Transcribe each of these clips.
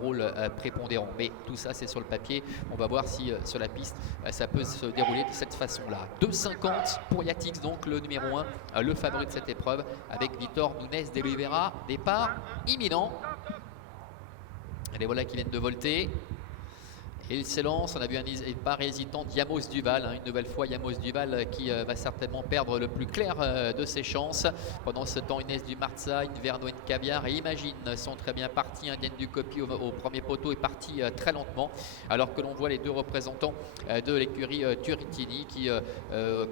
rôle prépondérant. Mais tout ça, c'est sur le papier. On va voir si sur la piste, ça peut se dérouler de cette façon-là. 2,50 pour Yatix, donc le numéro 1, le favori de cette épreuve, avec Vitor Nunes de Oliveira. Départ imminent. Et les voilà qui viennent de volter. Et il s'élance, on a vu un départ hésitant d'Yamos Duval, une nouvelle fois Yamos Duval qui va certainement perdre le plus clair de ses chances. Pendant ce temps, Inès du Marza, Inverno Caviar et Imagine sont très bien partis. Indienne du Copy au premier poteau est parti très lentement, alors que l'on voit les deux représentants de l'écurie Turritini qui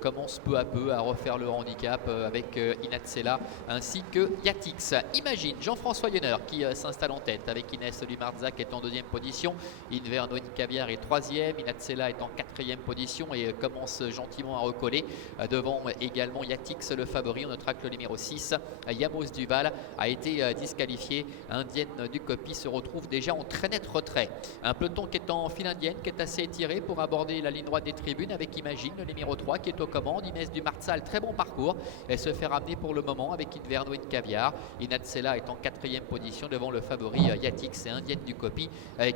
commencent peu à peu à refaire le handicap avec Inatsela ainsi que Yatix. Imagine, Jean-François Yenner qui s'installe en tête avec Inès du Marza qui est en deuxième position. Inverno Caviar est troisième, Inatsela est en quatrième position et commence gentiment à recoller. Devant également Yatix, le favori. On notera que le numéro 6, Yamos Duval, a été disqualifié. Indienne du Copy se retrouve déjà en très net retrait. Un peloton qui est en file indienne, qui est assez étiré pour aborder la ligne droite des tribunes avec Imagine, le numéro 3 qui est aux commandes. Inès du Marza, très bon parcours. Elle se fait ramener pour le moment avec Inverno Caviar. Inatsela est en quatrième position devant le favori Yatix et Indienne du Copy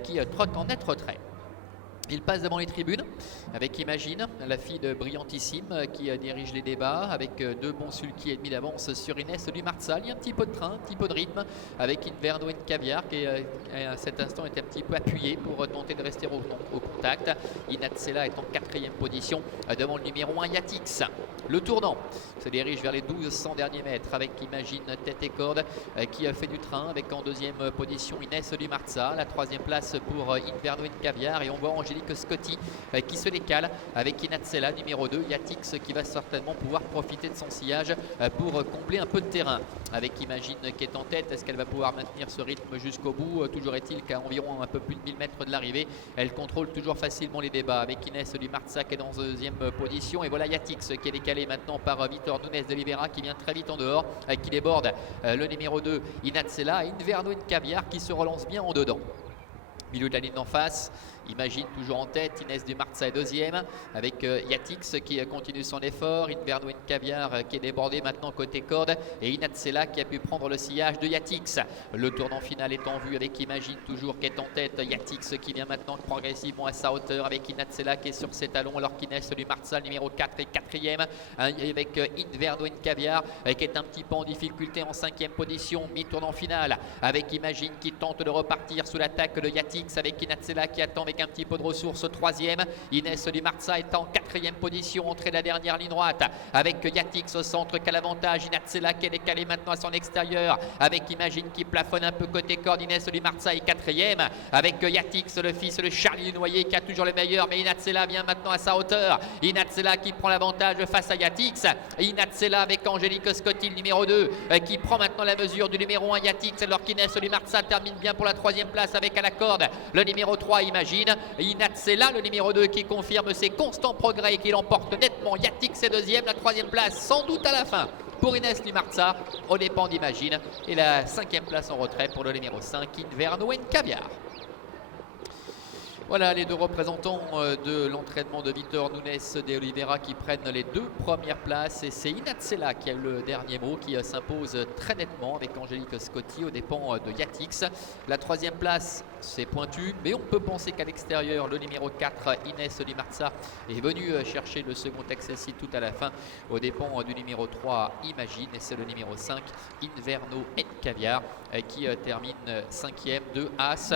qui trotte en net retrait. Il passe devant les tribunes avec Imagine, la fille de Brillantissime qui dirige les débats avec deux bons sulky et demi d'avance sur Inès du Marza. Il y a un petit peu de train, un petit peu de rythme avec Inverno Caviar qui à cet instant est un petit peu appuyé pour tenter de rester au contact. Inatsela est en quatrième position devant le numéro 1 Yatix. Le tournant se dirige vers les 1200 derniers mètres avec Imagine tête et corde qui fait du train avec en deuxième position Inès du Marza. La troisième place pour Inverno Caviar et on voit Angélique Scotty qui se décale avec Inatsela numéro 2, Yatix qui va certainement pouvoir profiter de son sillage pour combler un peu de terrain avec Imagine qui est en tête. Est-ce qu'elle va pouvoir maintenir ce rythme jusqu'au bout? Toujours est-il qu'à environ un peu plus de 1000 mètres de l'arrivée, elle contrôle toujours facilement les débats avec Inès du Marza qui est en deuxième position et voilà Yatix qui est décalé maintenant par Vitor Nunes de Oliveira qui vient très vite en dehors, qui déborde le numéro 2 Inatsela et Inverno Caviar qui se relance bien en dedans. Milieu de la ligne d'en face, Imagine toujours en tête, Inès du Marza est deuxième avec Yatix qui continue son effort, Inverno Caviar qui est débordé maintenant côté corde et Inatsela qui a pu prendre le sillage de Yatix. Le tournant final est en vue avec Imagine toujours qui est en tête, Yatix qui vient maintenant progressivement à sa hauteur avec Inatsela qui est sur ses talons alors qu'Inès du Marza numéro 4 est quatrième avec Inverno Caviar qui est un petit peu en difficulté en cinquième position. Mi-tournant final avec Imagine qui tente de repartir sous l'attaque de Yatix avec Inatsela qui attend avec un petit peu de ressources troisième. Inès du Marza est en quatrième position, entrée de la dernière ligne droite avec Yatix au centre qui a l'avantage. Inatsela qui est décalé maintenant à son extérieur avec Imagine qui plafonne un peu côté corde. Inès du Marza est quatrième avec Yatix, le fils de Charlie Noyer qui a toujours le meilleur, mais Inatsela vient maintenant à sa hauteur. Inatsela qui prend l'avantage face à Yatix. Inatsela avec Angélique Scotty, le numéro 2 qui prend maintenant la mesure du numéro 1 Yatix alors qu'Inès du Marza termine bien pour la troisième place avec à la corde le numéro 3 Imagine. Inatsela, le numéro 2 qui confirme ses constants progrès et qui l'emporte nettement. Yatix est deuxième, la troisième place sans doute à la fin pour Inès du Marza au dépend d'Imagine et la cinquième place en retrait pour le numéro 5 Inverno Caviar. Voilà les deux représentants de l'entraînement de Vitor Nunes de Oliveira qui prennent les deux premières places et c'est Inatsela qui a eu le dernier mot, qui s'impose très nettement avec Angélique Scotty aux dépens de Yatix. La troisième place c'est pointu, mais on peut penser qu'à l'extérieur le numéro 4 Inès du Marza est venu chercher le second accessit tout à la fin aux dépens du numéro 3 Imagine et c'est le numéro 5 Inverno Caviar qui termine 5e de As.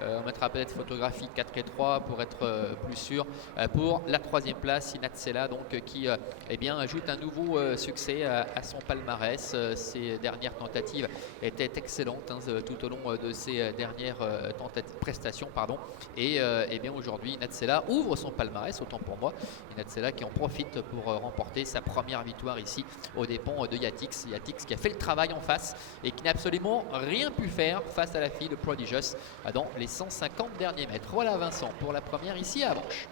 On mettra peut-être photographie 4 et 3 pour être plus sûr. Pour la troisième place, Inatsela donc qui eh bien, ajoute un nouveau succès à son palmarès. Ses dernières tentatives étaient excellentes tout au long de ses dernières prestations. Et eh bien aujourd'hui, Inatsela ouvre son palmarès, autant pour moi. Inatsela qui en profite pour remporter sa première victoire ici aux dépens de Yatix. Yatix qui a fait le travail en face et qui n'a absolument rien pu faire face à la fille de Prodigious dans les 150 derniers mètres. Voilà Vincent pour la première ici à Avenches.